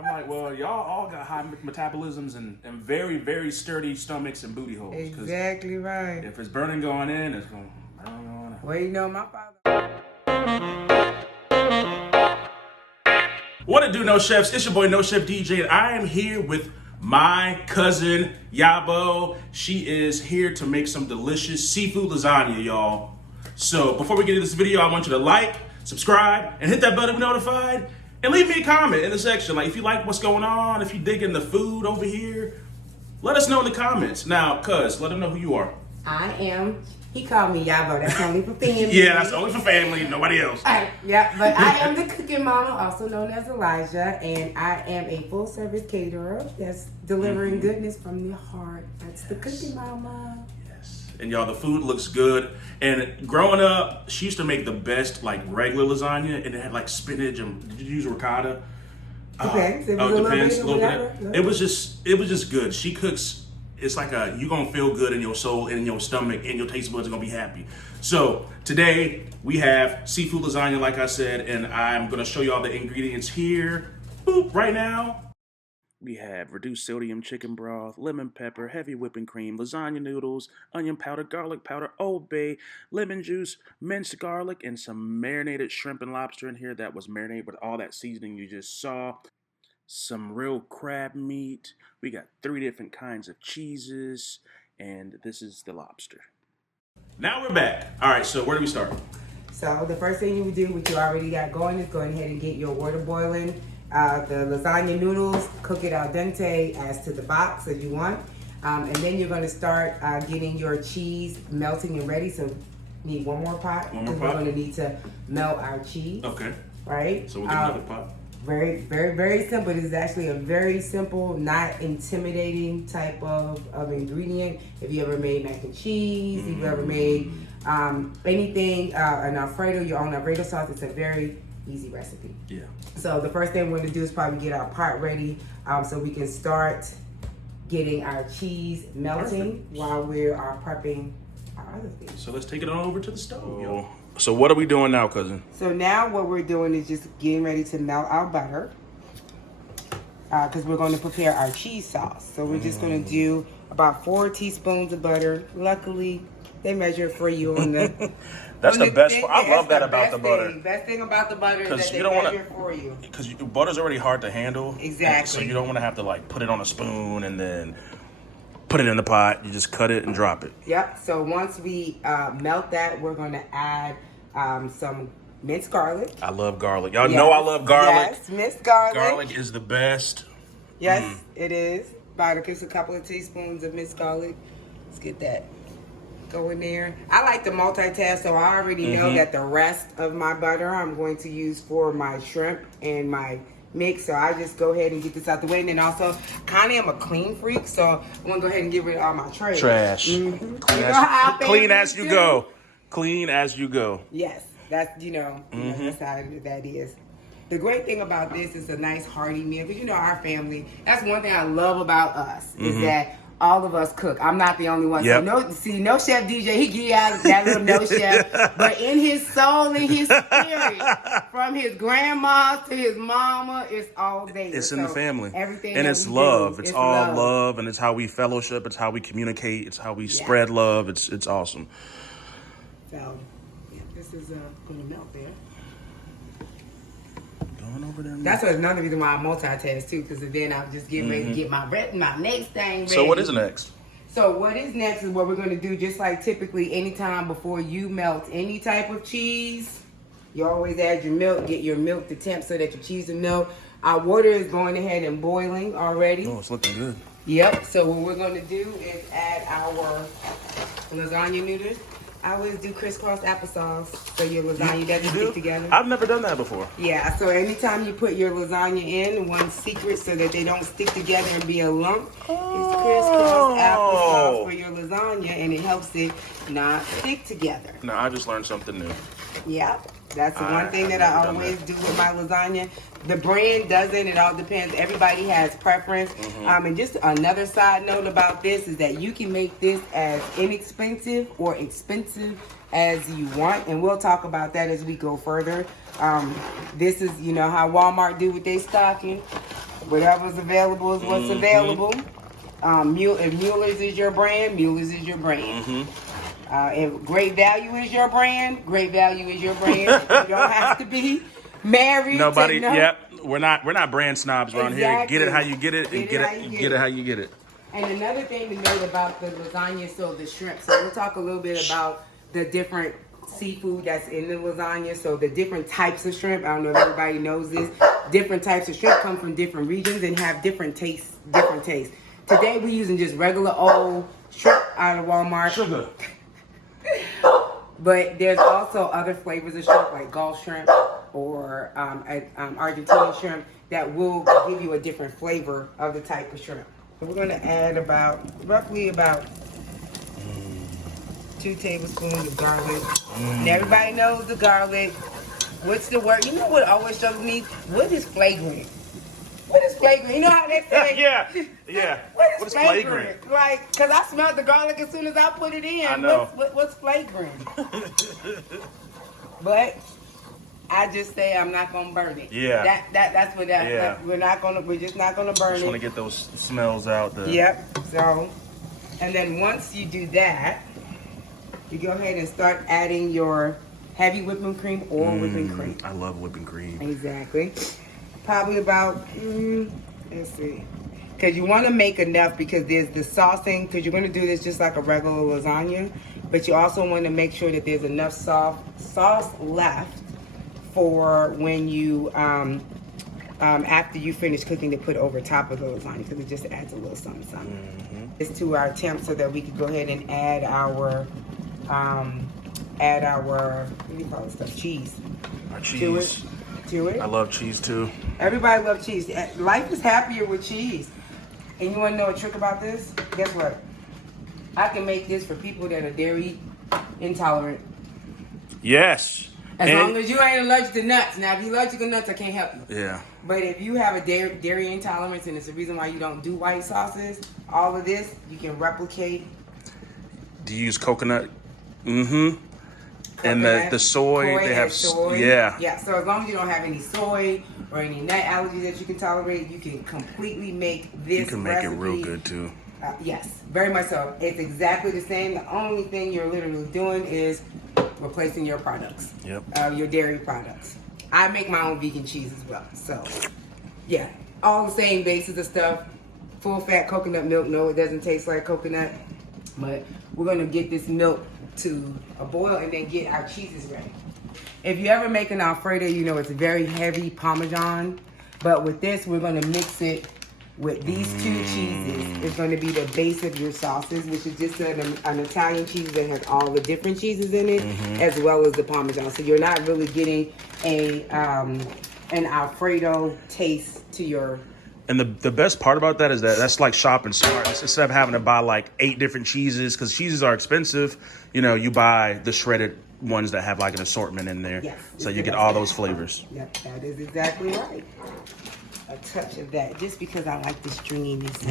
I'm like, well, y'all all got high metabolisms and very, very sturdy stomachs and booty holes. Exactly right. If it's burning going in, it's going to burn going out. Well, you know, my father. What it do, No Chefs? It's your boy, No Chef DJ, and I am here with my cousin, Yabo. She is here to make some delicious seafood lasagna, y'all. So before we get into this video, I want you to like, subscribe, and hit that button to be notified. And leave me a comment in the section. Like, if you like what's going on, if you digging the food over here, let us know in the comments. Now, cuz, let them know who you are. I am. He called me Yabo. That's only for family. Yeah, that's only for family, nobody else. All right, yeah, but I am the cooking mama, also known as Elijah, and I am a full-service caterer that's delivering goodness from the heart. That's the cooking mama. And y'all, the food looks good. And growing up, she used to make the best like regular lasagna, and it had like spinach and did you use ricotta? Depends. It depends a little bit. It was just good. She cooks. It's like you gonna feel good in your soul and in your stomach, and your taste buds are gonna be happy. So today we have seafood lasagna, like I said, and I'm gonna show you all the ingredients here. Boop, right now. We have reduced sodium chicken broth, lemon pepper, heavy whipping cream, lasagna noodles, onion powder, garlic powder, Old Bay, lemon juice, minced garlic, and some marinated shrimp and lobster in here that was marinated with all that seasoning you just saw. Some real crab meat. We got 3 different kinds of cheeses, and this is the lobster. Now we're back. All right, so where do we start? So the first thing you would do, what you already got going, is go ahead and get your water boiling. The lasagna noodles, cook it al dente as to the box as you want. And then you're going to start getting your cheese melting and ready. So need one more pot. One more pot? We're going to need to melt our cheese. Okay. Right? So we'll get another pot. Very, very, very simple. This is actually a very simple, not intimidating type of ingredient. If you ever made mac and cheese, if you ever made anything, an Alfredo, your own Alfredo sauce, it's a very easy recipe. Yeah. So the first thing we're going to do is probably get our pot ready so we can start getting our cheese melting while we are prepping our other things. So let's take it on over to the stove, y'all. So what are we doing now, cousin? So now what we're doing is just getting ready to melt our butter because we're going to prepare our cheese sauce. So we're just going to do about 4 teaspoons of butter. Luckily, they measure it for you on the... That's the best part. I love that about the butter. Best thing about the butter is that they measure it for you. Because butter's already hard to handle. Exactly. So you don't want to have to like put it on a spoon and then put it in the pot. You just cut it and drop it. Yep. So once we melt that, we're going to add some minced garlic. I love garlic. Y'all know I love garlic. Yes, minced garlic. Garlic is the best. Yes, it is. About just a couple of teaspoons of minced garlic. Let's get that going there. I like to multitask, so I already know that the rest of my butter I'm going to use for my shrimp and my mix. So I just go ahead and get this out the way. And then also, kind of am a clean freak, so I'm going to go ahead and get rid of all my trash. Clean as you go. Clean as you go. Yes, that's, that's how that is. The great thing about this is a nice hearty meal, because our family, that's one thing I love about us, is that all of us cook. I'm not the only one. Yep. So no chef DJ, he get out that little no chef, but in his soul, in his spirit, from his grandma to his mama, it's all there. It's in the family. Everything, and it's love. It's all love, and it's how we fellowship. It's how we communicate. It's how we spread love. It's awesome. So, yeah, this is going to melt there. Over there. That's another reason why I multitask too, because then I'm just getting ready to get my next thing ready. So what is next? So what is next is what we're going to do, just like typically anytime before you melt any type of cheese, you always add your milk, get your milk to temp so that your cheese will melt. Our water is going ahead and boiling already. Oh, it's looking good. Yep, so what we're going to do is add our lasagna noodles. I always do crisscross applesauce so your lasagna doesn't stick together. I've never done that before. Yeah, so anytime you put your lasagna in, one secret so that they don't stick together and be a lump is crisscross applesauce for your lasagna, and it helps it not stick together. No, I just learned something new. Yeah, that's the one thing that I always do with my lasagna. The brand doesn't. It all depends. Everybody has preference. And just another side note about this is that you can make this as inexpensive or expensive as you want. And we'll talk about that as we go further. This is, how Walmart do with their stocking. Whatever's available is what's available. If Mueller's is your brand, Mueller's is your brand. If Great Value is your brand, Great Value is your brand. You don't have to be married. Nobody. To, no. Yep. We're not brand snobs around here. Exactly. Get it how you get it, and get it how you get it. And another thing to note about the lasagna, so the shrimp. So we'll talk a little bit about the different seafood that's in the lasagna. So the different types of shrimp. I don't know if everybody knows this. Different types of shrimp come from different regions and have different tastes. Today we're using just regular old shrimp out of Walmart. Sugar. But there's also other flavors of shrimp like Gulf shrimp or Argentinian shrimp that will give you a different flavor of the type of shrimp. We're going to add roughly about 2 tablespoons of garlic. And everybody knows the garlic. What's the word? You know what always struggles me? What is flagrant? What is flagrant? You know how they say? yeah. What is flagrant? Like, because I smelled the garlic as soon as I put it in. I know. What's flagrant? But I just say I'm not gonna burn it. Yeah. That's what that. Yeah. We're just not gonna burn Just it. want to get those smells out. Yep. So, and then once you do that, you go ahead and start adding your heavy whipping cream or whipping cream. I love whipping cream. Exactly. Probably about, let's see. Because you want to make enough because there's the saucing, because you're going to do this just like a regular lasagna, but you also want to make sure that there's enough sauce left for when you, after you finish cooking, to put over top of the lasagna, because it just adds a little something. It's to our temp so that we can go ahead and add our, what do you call it stuff? Cheese. Our cheese. To it. I love cheese too. Everybody loves cheese. Life is happier with cheese. And you want to know a trick about this? Guess what? I can make this for people that are dairy intolerant. Yes. As long as you ain't allergic to nuts. Now, if you're allergic to nuts, I can't help you. Yeah. But if you have a dairy intolerance, and it's the reason why you don't do white sauces, all of this, you can replicate. Do you use coconut? And the soy, they have soy. Yeah. So as long as you don't have any soy or any nut allergies that you can tolerate, you can completely make this. You can make it real good too. Yes, very much so. It's exactly the same. The only thing you're literally doing is replacing your products. Yep. Your dairy products. I make my own vegan cheese as well. So, yeah, all the same bases of stuff. Full fat coconut milk. No, it doesn't taste like coconut, but we're gonna get this milk to a boil and then get our cheeses ready. If you ever make an Alfredo, you know it's very heavy Parmesan, but with this we're going to mix it with these 2 cheeses. It's going to be the base of your sauces, which is just an Italian cheese that has all the different cheeses in it, as well as the Parmesan. So you're not really getting an Alfredo taste to your. And the best part about that is that that's like shopping smart. Instead of having to buy like 8 different cheeses, because cheeses are expensive, you know, you buy the shredded ones that have like an assortment in there. Yes, so you get all those flavors. Yep, that is exactly right. A touch of that, just because I like the stringiness.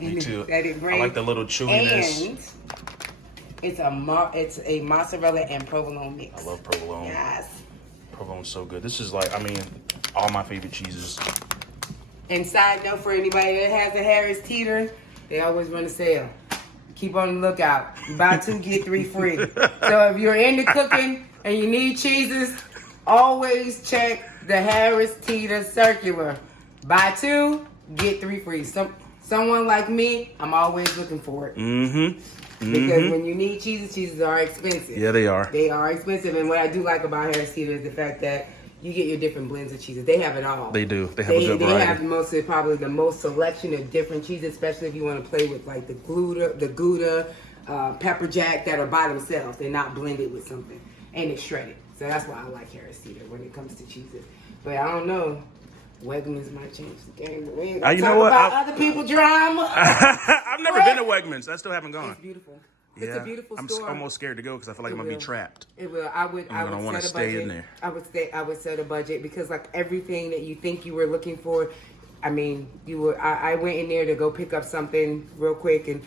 Me too. That it brings. I like the little chewiness. And it's a mozzarella and provolone mix. I love provolone. Yes. Provolone's so good. This is like, I mean, all my favorite cheeses. And side note for anybody that has a Harris Teeter, they always run a sale. Keep on the lookout. You buy 2, get 3 free. So if you're into cooking and you need cheeses, always check the Harris Teeter circular. Buy 2, get 3 free. Someone like me, I'm always looking for it. Because when you need cheeses are expensive. Yeah, they are. They are expensive. And what I do like about Harris Teeter is the fact that you get your different blends of cheeses. They have it all. They do. They have a good variety. They have probably the most selection of different cheeses, especially if you want to play with like the Gouda, pepper jack that are by themselves. They're not blended with something. And it's shredded. So that's why I like Harris Teeter when it comes to cheeses. But I don't know. Wegmans might change the game. We ain't You know what? about other people's drama. I've never been to Wegmans. I still haven't gone. It's beautiful. It's a beautiful store. I'm almost scared to go because I feel like I'm gonna be trapped. It will. I would want to set a stay budget. in there. I would set a budget because like everything that you think you were looking for, I mean, I went in there to go pick up something real quick and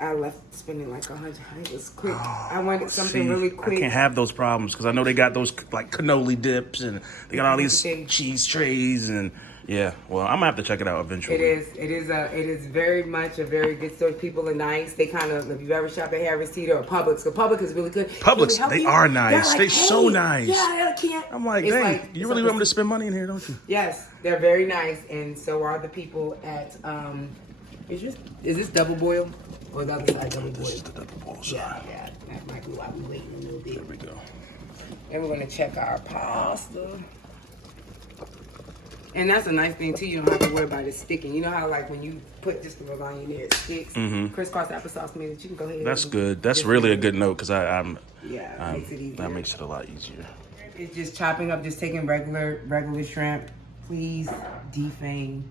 I left spending like $100. It was quick. I wanted something really quick. I can't have those problems because I know they got those like cannoli dips and they got all these cheese trays and Yeah, well, I'm gonna have to check it out eventually. It is very much a very good store. People are nice. They kind of, if you've ever shopped at Harris Teeter or Publix, so Publix is really good. Publix, they are nice. Like, They're so nice. Yeah, I can't. I'm like, It's dang, you really want me to spend money in here, don't you? Yes, they're very nice, and so are the people at. Is this double boil or the other side double boil? This is the double boil side. Yeah, that might be why we waiting a little bit. There we go. And we're gonna check our pasta. And that's a nice thing too. You don't have to worry about it sticking. You know how like when you put just the lasagna in there, it sticks. Crisscross applesauce means that you can go ahead. That's good. That's really a good note because it makes it easier. That makes it a lot easier. It's just chopping up, just taking regular shrimp. Please defang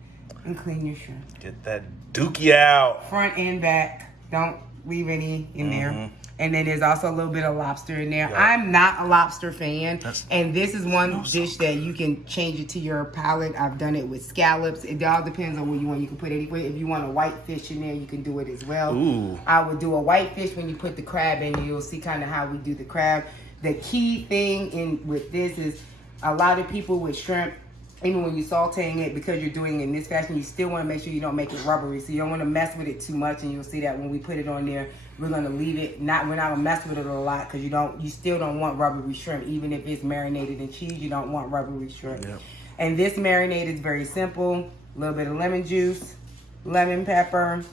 and clean your shrimp. Get that dookie out. Front and back. Don't leave any in there. And then there's also a little bit of lobster in there. Yeah. I'm not a lobster fan. And this is one dish that you can change it to your palate. I've done it with scallops. It all depends on what you want. You can put anything. If you want a white fish in there, you can do it as well. Ooh. I would do a white fish when you put the crab in. You'll see kind of how we do the crab. The key thing with this is a lot of people with shrimp, even when you're sauteing it, because you're doing it in this fashion, you still want to make sure you don't make it rubbery. So you don't want to mess with it too much, and you'll see that when we put it on there, we're gonna leave it. We're not gonna mess with it a lot because you still don't want rubbery shrimp, even if it's marinated in cheese. You don't want rubbery shrimp. Yep. And this marinade is very simple. A little bit of lemon juice, lemon pepper,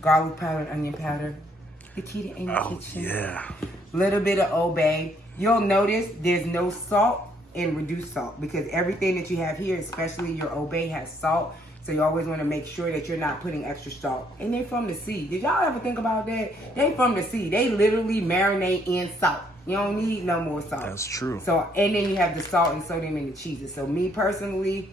garlic powder, and onion powder. The key to any kitchen. Yeah. Little bit of Old Bay. You'll notice there's no salt and reduced salt because everything that you have here, especially your Old Bay, has salt. So you always want to make sure that you're not putting extra salt. And they're from the sea. Did y'all ever think about that? They from the sea. They literally marinate in salt. You don't need no more salt. That's true. So, and then you have the salt and sodium in the cheeses. So me personally,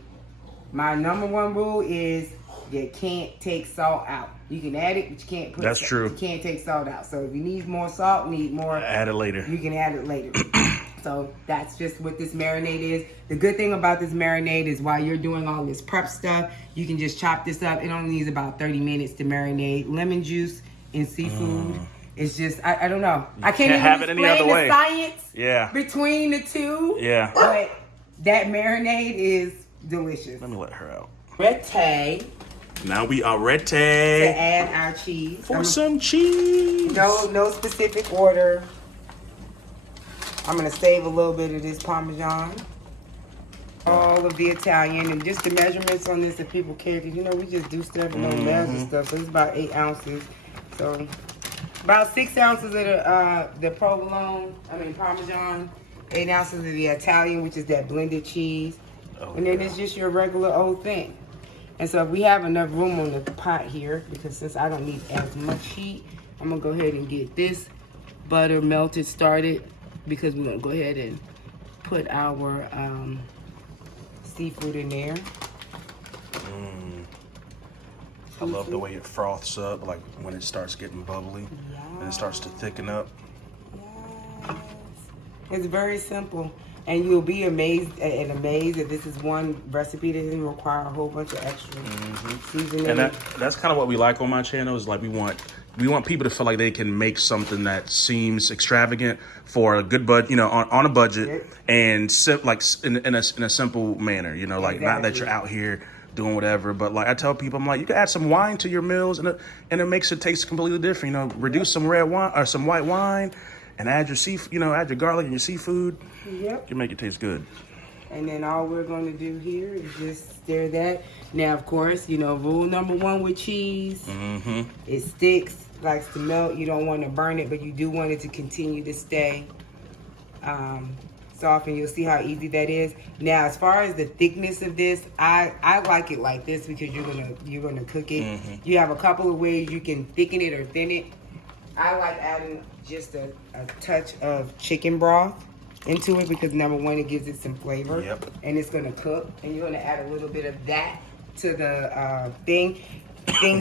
my number one rule is you can't take salt out. You can add it, but you can't put That's salt. true. You can't take salt out. So if you need more salt, add it later. You can add it later. So that's just what this marinade is. The good thing about this marinade is while you're doing all this prep stuff, you can just chop this up. It only needs about 30 minutes to marinate. Lemon juice and seafood. It's just, I don't know. I can't even have it any other way. The science between the two. Yeah. But that marinade is delicious. Let me let her out. Ready. Now we are ready To add our cheese. for some cheese. No specific order. I'm gonna save a little bit of this Parmesan. All of the Italian and just the measurements on this if people care, because you know we just do stuff and don't measure stuff. So it's about 8 ounces. So about 6 ounces of the Parmesan, 8 ounces of the Italian, which is that blended cheese. And then it's just your regular old thing. And so if we have enough room on the pot here, because since I don't need as much heat, I'm gonna go ahead and get this butter melted started, because we're gonna go ahead and put our seafood in there. I love the way it froths up, like when it starts getting bubbly and it starts to thicken up. Yes. It's very simple. And you'll be amazed that this is one recipe that doesn't require a whole bunch of extra seasoning. And that's kind of what we like on my channel, is like we want people to feel like they can make something that seems extravagant for a good budget, you know, on a budget, and like in a simple manner, you know, like not that you're out here doing whatever, but like I tell people, I'm like, you can add some wine to your meals and it makes it taste completely different. You know, reduce some red wine or some white wine, and add your add your garlic and your seafood. Yep. You can make it taste good. And then all we're going to do here is just stir that. Now, of course, you know, rule number 1 with cheese, it sticks, likes to melt. You don't want to burn it, but you do want it to continue to stay soft, and you'll see how easy that is. Now, as far as the thickness of this, I like it like this because you're gonna cook it. You have a couple of ways you can thicken it or thin it. I like adding just a touch of chicken broth into it because number 1, it gives it some flavor. Yep. And it's gonna cook, and you're gonna add a little bit of that to the things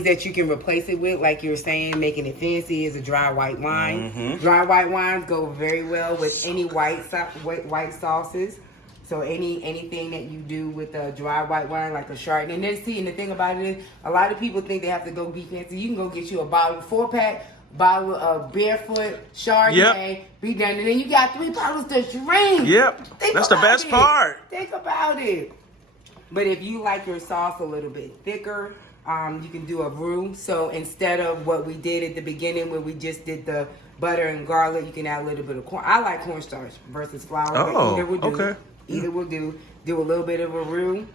that you can replace it with, like you were saying, making it fancy, is a dry white wine. Dry white wines go very well with any white sauces. So anything that you do with a dry white wine, like a Chardonnay. And the thing about it is, a lot of people think they have to go be fancy. You can go get you a 4-pack bottle of Barefoot Chardonnay, be done, and then you got 3 bottles to drink. Yep, that's the best part. Think about it. But if you like your sauce a little bit thicker, you can do a roux. So instead of what we did at the beginning where we just did the butter and garlic, you can add a little bit of corn. I like cornstarch versus flour. Oh, either will do. okay. Either will do. Do a little bit of a roux.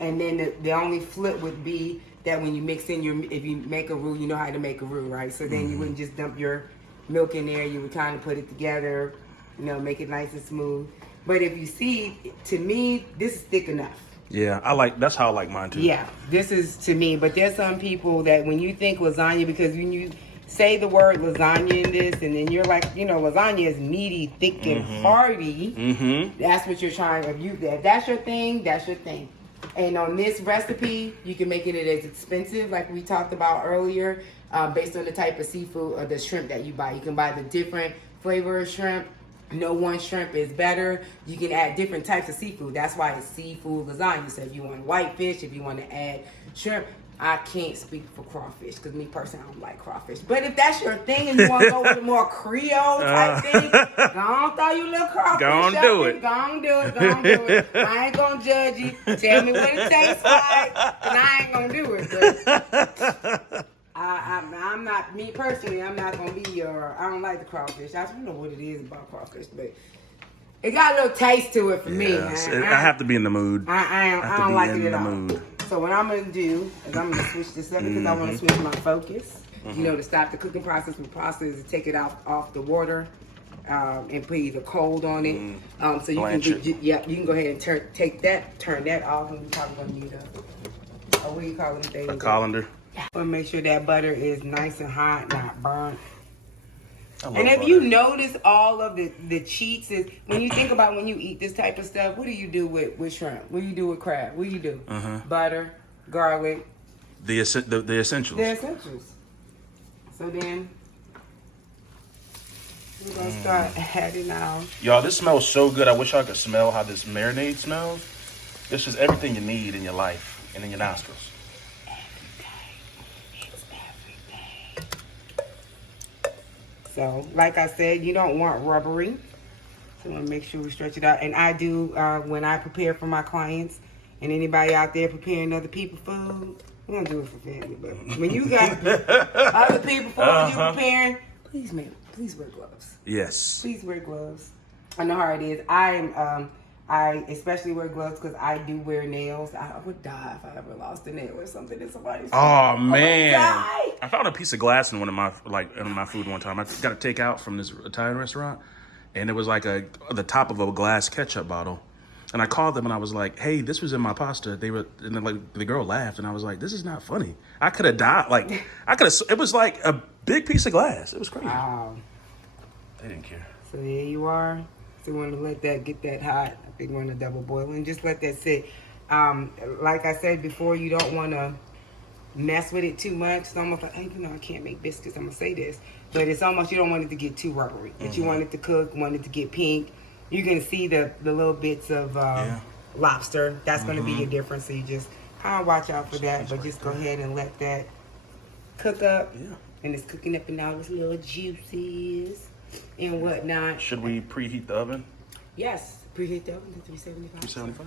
And then the only flip would be that when you mix in if you make a roux, you know how to make a roux, right? So then you wouldn't just dump your milk in there. You would kind of put it together, make it nice and smooth. But if you see, to me, this is thick enough. Yeah, that's how I like mine too. Yeah, this is to me. But there's some people that when you think lasagna, because when you say the word lasagna in this, and then you're like, lasagna is meaty, thick, and hearty. That's what you're trying. If that's your thing, that's your thing. And on this recipe, you can make it as expensive, like we talked about earlier, based on the type of seafood or the shrimp that you buy. You can buy the different flavor of shrimp. No one shrimp is better. You can add different types of seafood. That's why it's seafood lasagna. So if you want whitefish, if you want to add shrimp, I can't speak for crawfish because me personally, I don't like crawfish. But if that's your thing and you want to go with a more Creole type thing, go on throw you a little crawfish. Go on do it. Go on do it. Go on do it. I ain't going to judge you. Tell me what it tastes like, and I ain't going to do it. But I'm not, me personally, I'm not going to be your, I don't like the crawfish. I don't know what it is about crawfish, but it got a little taste to it for me. I have to be in the mood. I don't like it at all. So what I'm going to do is I'm going to switch this up because I want to switch my focus. To stop the cooking process. My process is to take it off the water and put either cold on it. So you you can go ahead and turn that off, and we're probably going to need what do you call them things? A colander. But make sure that butter is nice and hot, not burnt. And if you notice all of the cheats is when you think about when you eat this type of stuff, what do you do with shrimp? What do you do with crab? What do you do? Butter, garlic. The essentials. The essentials. So then we're gonna start adding out. Y'all, this smells so good. I wish I could smell how this marinade smells. This is everything you need in your life and in your nostrils. So, like I said, you don't want rubbery. So, I want to make sure we stretch it out. And I do, when I prepare for my clients and anybody out there preparing other people's food, I'm going to do it for family. But when you got other people's food you're preparing, please wear gloves. Yes. Please wear gloves. I know how it is. I especially wear gloves because I do wear nails. I would die if I ever lost a nail or something in somebody's food. Oh man! I found a piece of glass in one of my food one time. I got a takeout from this Italian restaurant, and it was like the top of a glass ketchup bottle. And I called them and I was like, "Hey, this was in my pasta." And then the girl laughed, and I was like, "This is not funny. I could have died. It was like a big piece of glass. It was crazy." Wow. They didn't care. So there you are. So you want to let that get that hot. I think we're going to double boil and just let that sit. Like I said before, you don't want to mess with it too much. It's almost like, I can't make biscuits. I'm going to say this. But it's almost, you don't want it to get too rubbery. But you want it to cook, want it to get pink. You're going to see the little bits of lobster. That's going to be your difference. So you just kind of watch out for that. But just go ahead and let that cook up. Yeah. And it's cooking up and all its little juices and whatnot. Should we preheat the oven? Yes. Preheat the oven to 375. 375?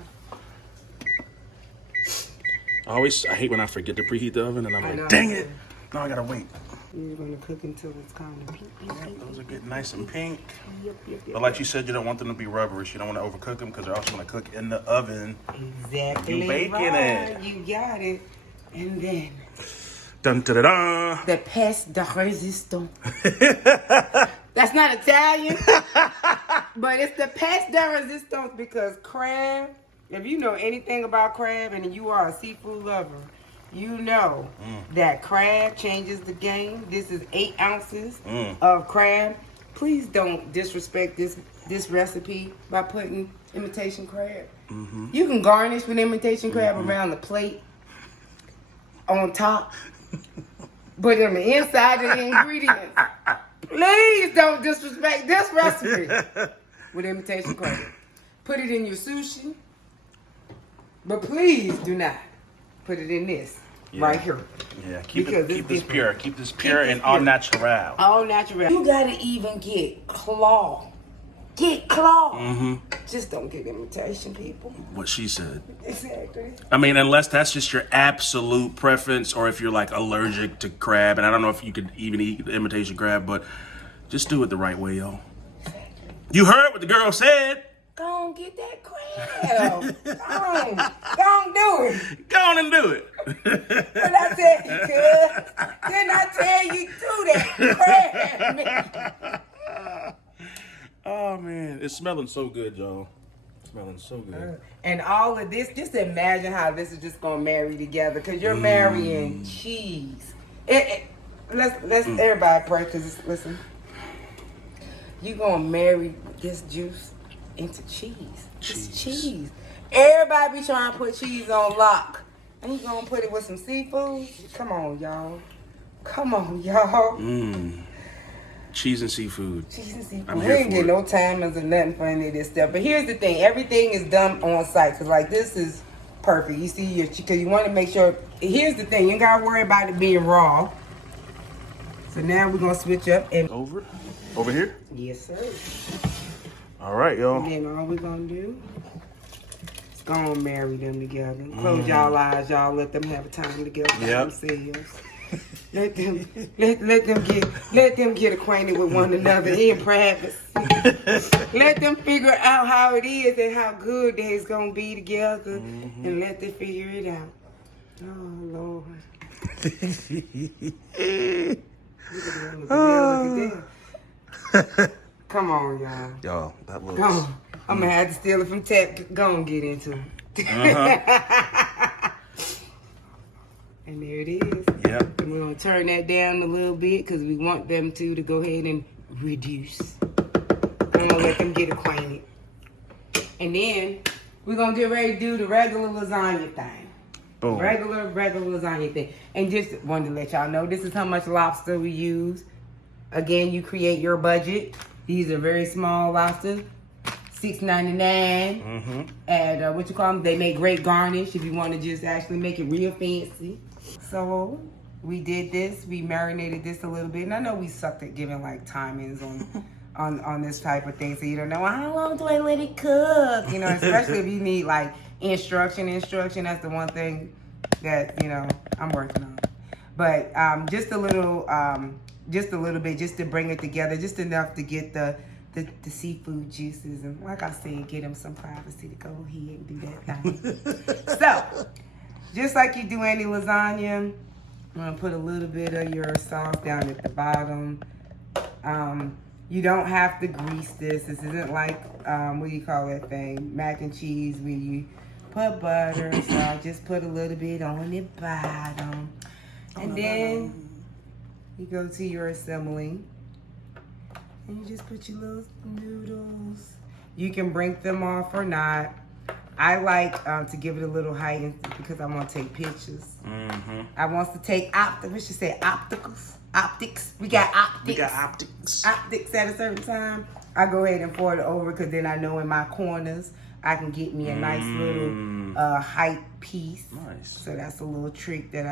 I hate when I forget to preheat the oven and I'm like, dang it. Now I gotta wait. You're gonna cook until it's kind of pink. Those are getting nice and pink. Yep. But like you said, you don't want them to be rubbery. You don't want to overcook them because they're also gonna cook in the oven. Exactly. You baking it. You got it. And then dun da da da. The pièce de résistance. That's not Italian, but it's the pièce de résistance because crab, if you know anything about crab and you are a seafood lover, you know that crab changes the game. This is 8 ounces of crab. Please don't disrespect this recipe by putting imitation crab. You can garnish with imitation crab around the plate on top, but on the inside of the ingredients, please don't disrespect this recipe with imitation crab. Put it in your sushi, but please do not put it in this right here. Yeah, keep this pure. Keep this pure and all natural. All natural. You gotta even get claw Get claw. Just don't get imitation, people. What she said. Exactly. I mean, unless that's just your absolute preference, or if you're like allergic to crab, and I don't know if you could even eat imitation crab, but just do it the right way, yo. Exactly. You heard what the girl said. Go on, get that crab. Go on, do it. Go on and do it. But I said you could. Didn't I tell you do that crab? Oh man, it's smelling so good, y'all. Smelling so good. And all of this, just imagine how this is just gonna marry together, because you're marrying cheese. Let's everybody pray, because listen, you gonna marry this juice into cheese. It's cheese. Everybody be trying to put cheese on lock, and you gonna put it with some seafood? Come on, y'all. Come on, y'all. Cheese and seafood. Cheese and seafood. I'm We here ain't for get it. no timers or nothing for any of this stuff. But here's the thing. Everything is done on site. Because, like, this is perfect. You see, because you want to make sure. Here's the thing. You ain't got to worry about it being raw. So now we're going to switch up. And Over here? yes, sir. All right, y'all. And then all we're going to do is go and marry them together. Close y'all eyes. Y'all let them have a time together by themselves. Let them get acquainted with one another in privacy. Let them figure out how it is and how good they's gonna be together, and let them figure it out. Oh Lord. Look at that. Come on, y'all. Y'all, that looks. Come on. I'm gonna have to steal it from Tap. Go and get into it. And there it is. Yep. And we're going to turn that down a little bit because we want them to go ahead and reduce. I'm going to let them get acquainted. And then we're going to get ready to do the regular lasagna thing. Boom. Regular lasagna thing. And just wanted to let y'all know, this is how much lobster we use. Again, you create your budget. These are very small lobsters. $6.99 at what you call them? They make great garnish if you want to just actually make it real fancy. So we did this. We marinated this a little bit, and I know we sucked at giving like timings on this type of thing. So you don't know how long do I let it cook? You know, especially if you need like instruction. That's the one thing that I'm working on. But just a little bit, just to bring it together, just enough to get the seafood juices, and like I said, get them some privacy to go ahead and do that thing. So, just like you do any lasagna, I'm gonna put a little bit of your sauce down at the bottom. You don't have to grease this. This isn't like, what do you call that thing? Mac and cheese, where you put butter. So I just put a little bit on the bottom. And then you go to your assembling. And you just put your little noodles. You can break them off or not. I like to give it a little height because I want to take pictures. I want to take optics. We got optics. Optics at a certain time. I go ahead and pour it over because then I know in my corners I can get me a nice little height piece. Nice. So that's a little trick that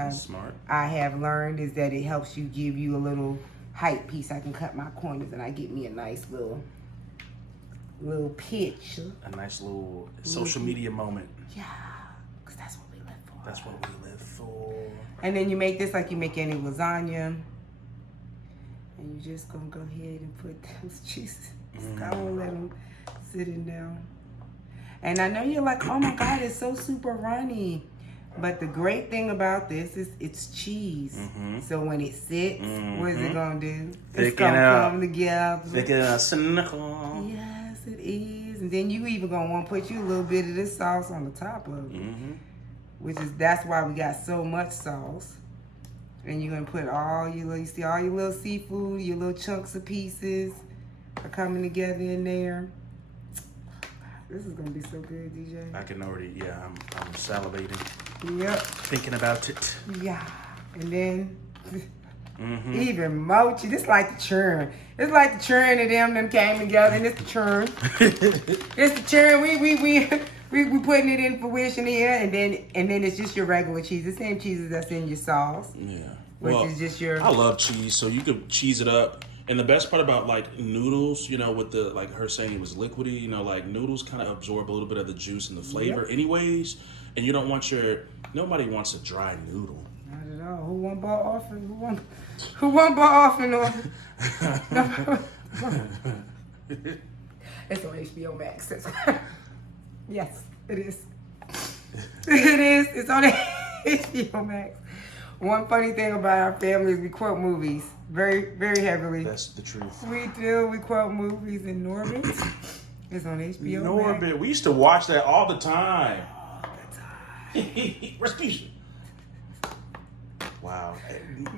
I have learned, is that it helps you give you a little height piece. I can cut my corners and I get me a nice little picture. A nice little social media moment. Yeah, because that's what we live for. That's what we live for. And then you make this like you make any lasagna. And you're just going to go ahead and put those cheeses. I won't let them sit in there. And I know you're like, oh my God, it's so super runny. But the great thing about this is it's cheese. So when it sits, what is it going to do? It's going to come together. Thicken up. Snuckle. Yes, it is. And then you even going to want to put you a little bit of this sauce on the top of it. That's why we got so much sauce. And you're going to put all your little seafood, your little chunks of pieces are coming together in there. This is gonna be so good, DJ. I can already, I'm salivating. Yep. Thinking about it. Yeah. And then even mochi. This like the churn. It's like the churn of them came together, and it's the churn. It's the churn. We putting it in fruition here, and then it's just your regular cheese. The same cheeses that's in your sauce. Yeah. Which is just your. I love cheese, so you could cheese it up. And the best part about like noodles, you know, with the like her saying it was liquidy, you know, like noodles kind of absorb a little bit of the juice and the flavor, anyways. And you don't want nobody wants a dry noodle. Not at all. Who won't ball often? Who won't ball often? It's on HBO Max. Yes, it is. It is. It's on HBO Max. One funny thing about our family is we quote movies very, very heavily. That's the truth. We do. We quote movies in Norbit. It's on HBO Norbit. Max. We used to watch that all the time. All the time. Rest in peace. Wow.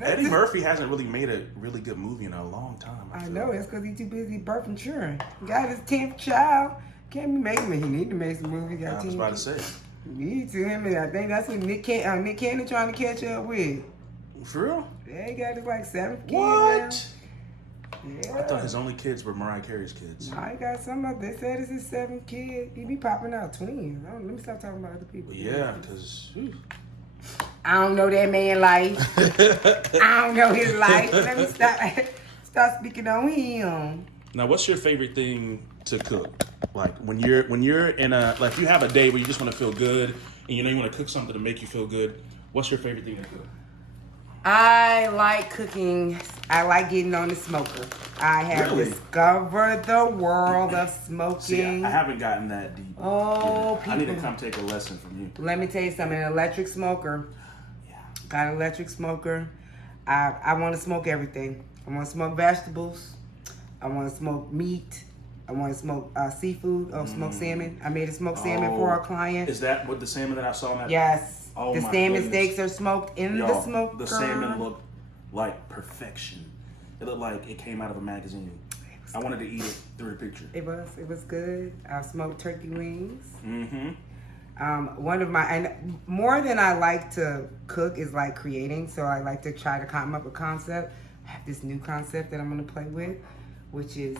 Eddie Murphy hasn't really made a really good movie in a long time. I know. It's because he's too busy birthing children. Got his 10th child. Can't be making it. He need to make some movies. I was about to say. Need to him, and I think that's what Nick Cannon trying to catch up with. For real? Yeah, he got his like 7th kid. What? Now. Yeah. I thought his only kids were Mariah Carey's kids. No, he got some of. They said it's his 7th kid. He be popping out twins. Let me stop talking about other people. Yeah, because I don't know that man's life. I don't know his life. Let me stop speaking on him. Now, what's your favorite thing to cook? Like when you're in a like you have a day where you just want to feel good and you know you want to cook something to make you feel good. What's your favorite thing to cook? I like cooking. I like getting on the smoker. I have discovered the world of smoking. See, I haven't gotten that deep. Oh, people. I need to come take a lesson from you. Let me tell you something. An electric smoker. Yeah. Got an electric smoker. I want to smoke everything. I want to smoke vegetables. I want to smoke meat. I want to smoke seafood. Smoked salmon. I made a smoked salmon for a client. Is that what the salmon that I saw in that? Yes. Oh, the salmon steaks are smoked in the smoker. The salmon looked like perfection. It looked like it came out of a magazine. I wanted to eat it through the picture. It was good. I smoked turkey wings. Mm-hmm. One of my, and more than I like to cook is like creating. So I like to try to come up with a concept. I have this new concept that I'm going to play with, which is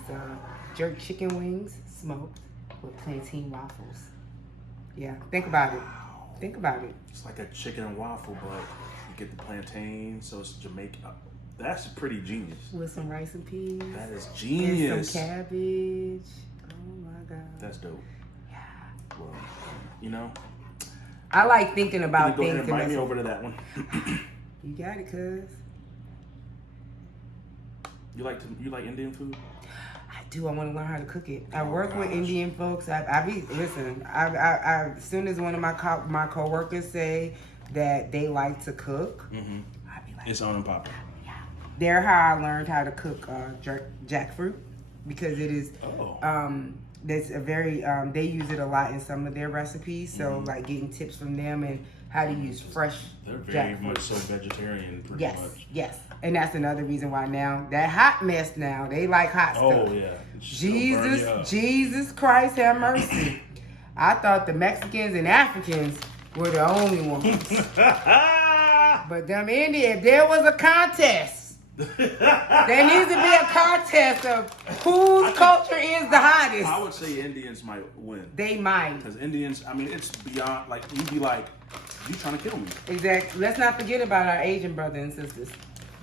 jerk chicken wings smoked with plantain waffles. Yeah, think about it. Think about it. It's like a chicken and waffle, but you get the plantain, so it's Jamaican. That's pretty genius. With some rice and peas. That is genius. And some cabbage. Oh my God. That's dope. Yeah. Well, you know. I like thinking about Go ahead things. and invite me over to that one. You got it, cuz. You like Indian food? I do. I want to learn how to cook it. I work with Indian folks. As soon as one of my coworkers say that they like to cook, I be like, it's on and popping. Yeah. They're how I learned how to cook jackfruit because it is. That's a very. They use it a lot in some of their recipes. So like getting tips from them and how to use fresh. They're very much so vegetarian, pretty much. Yes. And that's another reason why now that hot mess now they like hot stuff. Oh yeah. Jesus Christ have mercy. I thought the Mexicans and Africans were the only ones. But them Indians, if there was a contest, there needs to be a contest of whose culture is the hottest. I would say Indians might win. They might. Because Indians, I mean, it's beyond, like, you'd be like, you trying to kill me. Exactly. Let's not forget about our Asian brothers and sisters.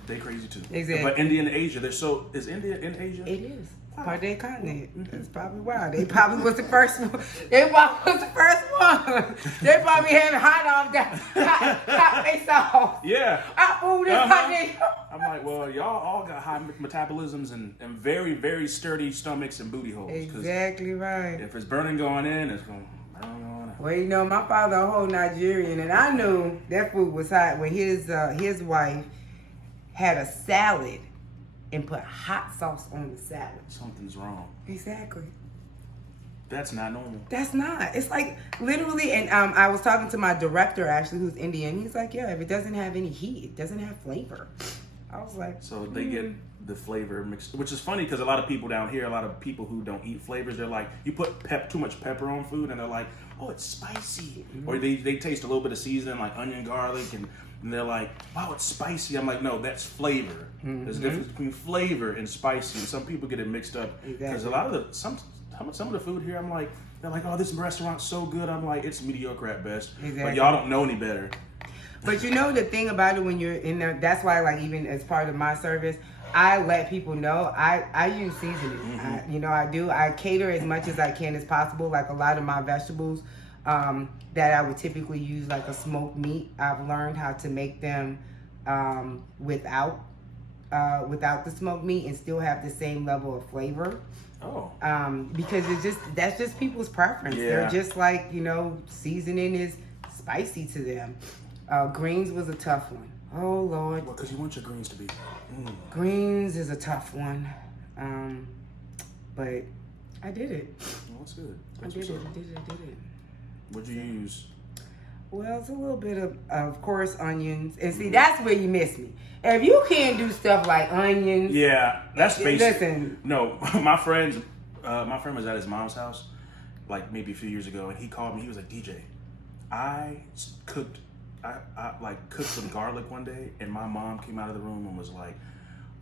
They crazy too. Exactly. But India and Asia, is India in Asia? It is. Part of their continent. That's probably why. They probably was the first one. They probably was the first one. They probably having hot face off. Yeah. Our food is hot. I'm like, well, y'all all got high metabolisms and very, very sturdy stomachs and booty holes. Exactly right. If it's burning going in, it's going to burn going out. Well, you know, my father a whole Nigerian, and I knew that food was hot when his wife had a salad and put hot sauce on the salad. Something's wrong. Exactly. That's not normal. That's not. It's like literally, and I was talking to my director actually, who's Indian. He's like, yeah, if it doesn't have any heat, it doesn't have flavor. I was like, so they get the flavor mixed, which is funny because a lot of people down here, a lot of people who don't eat flavors, they're like, you put too much pepper on food, and they're like, oh, it's spicy, or they taste a little bit of seasoning like onion, garlic, and they're like, wow, it's spicy. I'm like, no, that's flavor. There's a difference between flavor and spicy, and some people get it mixed up because a lot of some of the food here, I'm like, they're like, oh, this restaurant's so good. I'm like, it's mediocre at best, but y'all don't know any better. But you know the thing about it when you're in there, that's why like even as part of my service, I let people know I use seasoning. I do. I cater as much as I can as possible. Like a lot of my vegetables that I would typically use, like a smoked meat, I've learned how to make them without the smoked meat and still have the same level of flavor. Oh. Because that's just people's preference. Yeah. They're just like, seasoning is spicy to them. Greens was a tough one. Oh Lord. Well, because you want your greens to be. Greens is a tough one. But I did it. Well, that's good. I did it. What'd you use? Well, it's a little bit of course, onions. And see, that's where you miss me. If you can't do stuff like onions. Yeah, that's basic. Listen. No, my friend was at his mom's house, like maybe a few years ago, and he called me. He was like, DJ, I cooked some garlic one day, and my mom came out of the room and was like,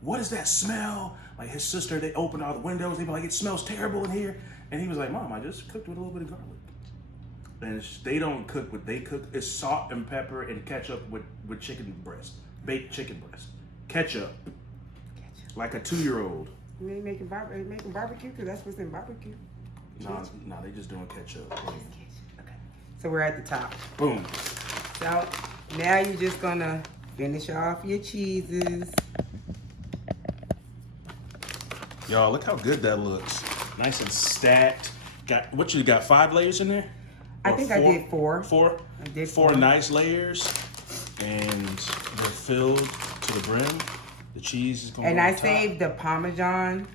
what is that smell? Like his sister, they opened all the windows. They were like, it smells terrible in here. And he was like, Mom, I just cooked with a little bit of garlic. And they don't cook what they cook. It's salt and pepper and ketchup with chicken breast, baked chicken breast, ketchup, like a 2-year-old. They making barbecue because that's what's in barbecue. No, they just doing ketchup. Okay. So we're at the top. Boom. So now you're just gonna finish off your cheeses. Y'all, look how good that looks. Nice and stacked. You got 5 layers in there? I think I did 4. 4? I did 4 nice layers, and they're filled to the brim. The cheese is going And on I top. saved the Parmesan.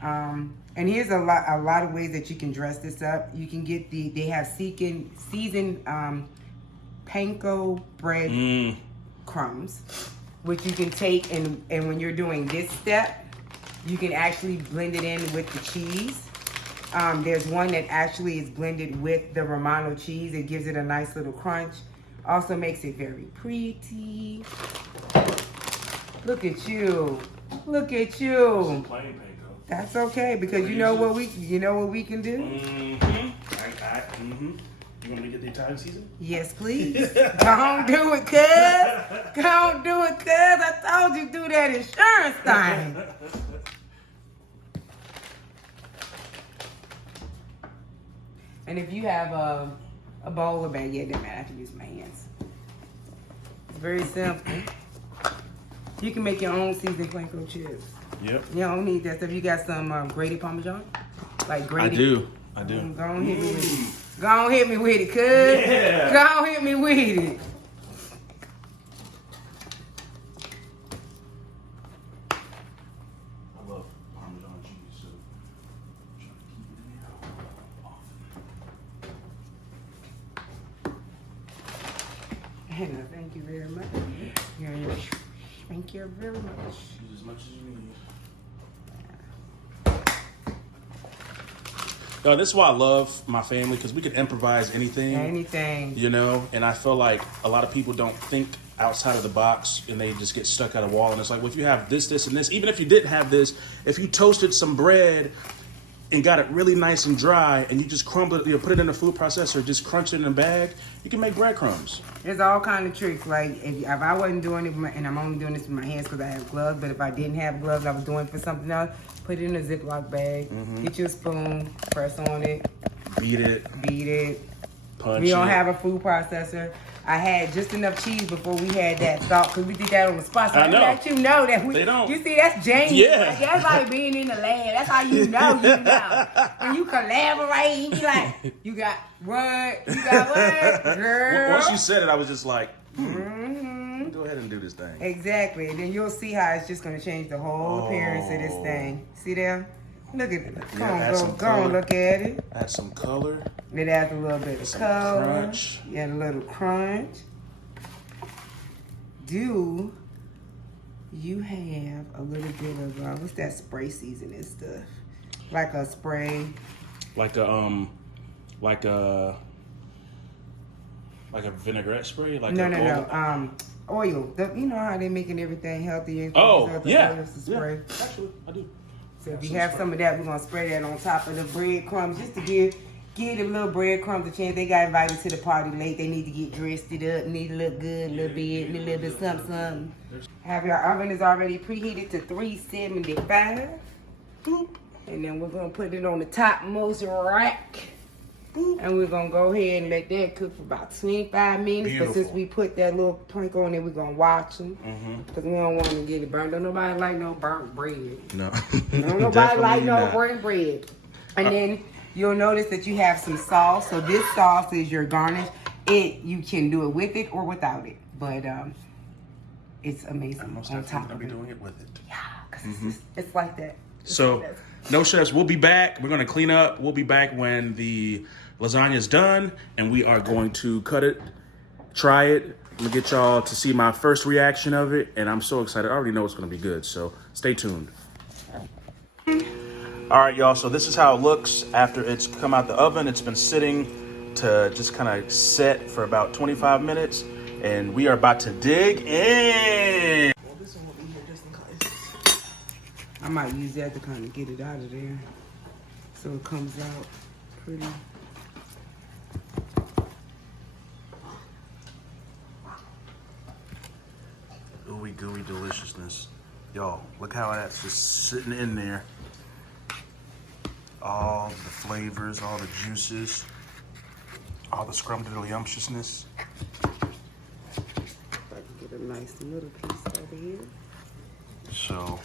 And here's a lot of ways that you can dress this up. You can get they have seasoned panko bread crumbs, which you can take and when you're doing this step, you can actually blend it in with the cheese. There's one that actually is blended with the Romano cheese. It gives it a nice little crunch. Also makes it very pretty. Look at you. Look at you. Some plain panko. That's okay because you know what we can do? You want me to get the Italian season? Yes, please. Don't do it, cuz. Don't do it, cuz. I told you do that insurance thing. And if you have a bowl or bag, yeah, it doesn't matter. I have to use my hands. It's very simple. You can make your own seasoned panko chips. Yep. You don't need that stuff. You got some grated Parmesan? Like grated? I do. Go on, hit me with it. Go on, hit me with it, cuz. Yeah. Go on, hit me with it. I love Parmesan cheese, so I'm trying to keep it in here often. Thank you very much. Thank you very much. Use as much as you need. Yo, this is why I love my family, because we can improvise anything. Anything. You know, and I feel like a lot of people don't think outside of the box and they just get stuck at a wall. And it's like, well, if you have this, and this, even if you didn't have this, if you toasted some bread and got it really nice and dry and you just crumble it, put it in a food processor, just crunch it in a bag, you can make breadcrumbs. There's all kind of tricks. Like if I wasn't doing it, and I'm only doing this with my hands because I have gloves, but if I didn't have gloves, I was doing it for something else. Put it in a Ziploc bag, get your spoon, press on it. Beat it. Punch it. We don't have a food processor. I had just enough cheese before we had that salt because we did that on the spot. So I know. Let you know that we. They don't. You see, that's James. Yeah. Like, that's like being in the lab. That's how you know. When you collaborate, you be like, you got what? You got what? Girl. Once you said it, I was just like, go ahead and do this thing. Exactly. And then you'll see how it's just going to change the whole appearance of this thing. See there? Look at it. Go on, look at it. Add some color. It adds a little bit of Some color. crunch. Yeah, a little crunch. Do you have a little bit of what's that spray seasoning stuff? Like a spray. Like a vinaigrette spray? Like No. Oil. You know how they're making everything healthy and yeah. oils to spray. Actually, I do. So if you have some of that, we're gonna spray that on top of the breadcrumbs just to give Give them little breadcrumbs a chance. They got invited to the party late. They need to get dressed it up. Need to look good a little bit. Need a little bit something. Have your oven is already preheated to 375. And then we're going to put it on the topmost rack. And we're going to go ahead and let that cook for about 25 minutes. Beautiful. But since we put that little plank on it, we're going to watch them. Because we don't want to get it burnt. Don't nobody like no burnt bread. No. Don't nobody like no burnt bread. And then you'll notice that you have some sauce. So this sauce is your garnish. You can do it with it or without it. But it's amazing I'm most on definitely top gonna of be it. doing it with it. Yeah, because it's like that. It's So, like that. no chefs, we'll be back. We're gonna clean up. We'll be back when the lasagna is done, and we are going to cut it, try it. I'm gonna get y'all to see my first reaction of it, and I'm so excited. I already know it's gonna be good, so stay tuned. All right, y'all, so this is how it looks after it's come out the oven. It's been sitting to just kind of set for about 25 minutes, and we are about to dig in. Well, this one will be here just in case. I might use that to kind of get it out of there so it comes out pretty. Ooey gooey deliciousness. Y'all, look how that's just sitting in there. All the flavors, all the juices, all the scrumptious-umptiousness. If I can get a nice little piece over here. So,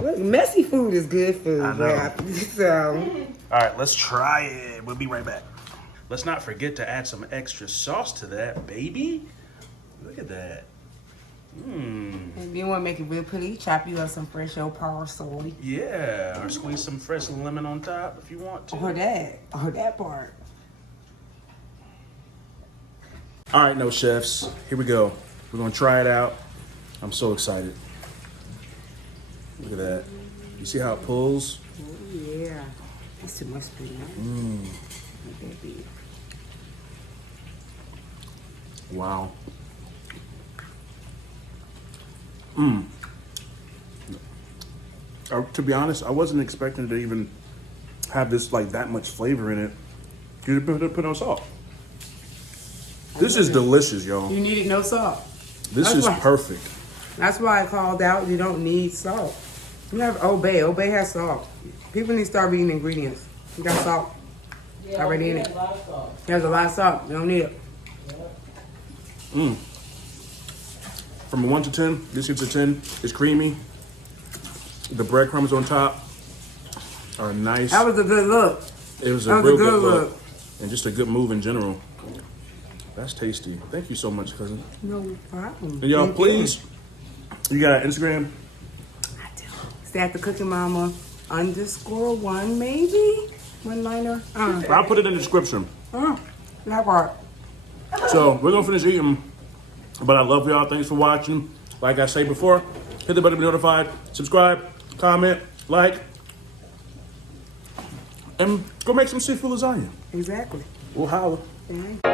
Look, messy food is good food. I know. Yeah. So, all right, let's try it. We'll be right back. Let's not forget to add some extra sauce to that, baby. Look at that. and if you want to make it real pretty, chop you up some fresh old parsley. Yeah, or squeeze some fresh lemon on top if you want to. Or that part. All right, no chefs, here we go. We're gonna try it out. I'm so excited. Look at that. You see how it pulls? Oh, yeah. That's too much for now. Let that be. Wow. To be honest, I wasn't expecting to even have this like that much flavor in it. You put no salt. This is delicious, y'all. You needed no salt. This That's is why- perfect. That's why I called out you don't need salt. You have Obey. Obey has salt. People need to start reading ingredients. You got salt already in it. There's a lot of salt. You don't need it. From a 1 to 10, this gets a 10. It's creamy. The breadcrumbs on top are nice. That was a good look. It was a that was real a good good look. look. And just a good move in general. That's tasty. Thank you so much, cousin. No problem. And y'all, Thank you. please, you got an Instagram? I do. Stay at the Cooking Mama _1 maybe? One liner? I'll put it in the description. That part. So we're gonna finish eating. But I love y'all. Thanks for watching. Like I say before, hit the button to be notified. Subscribe, comment, like, and go make some seafood lasagna. Exactly. We'll holla. Mhm.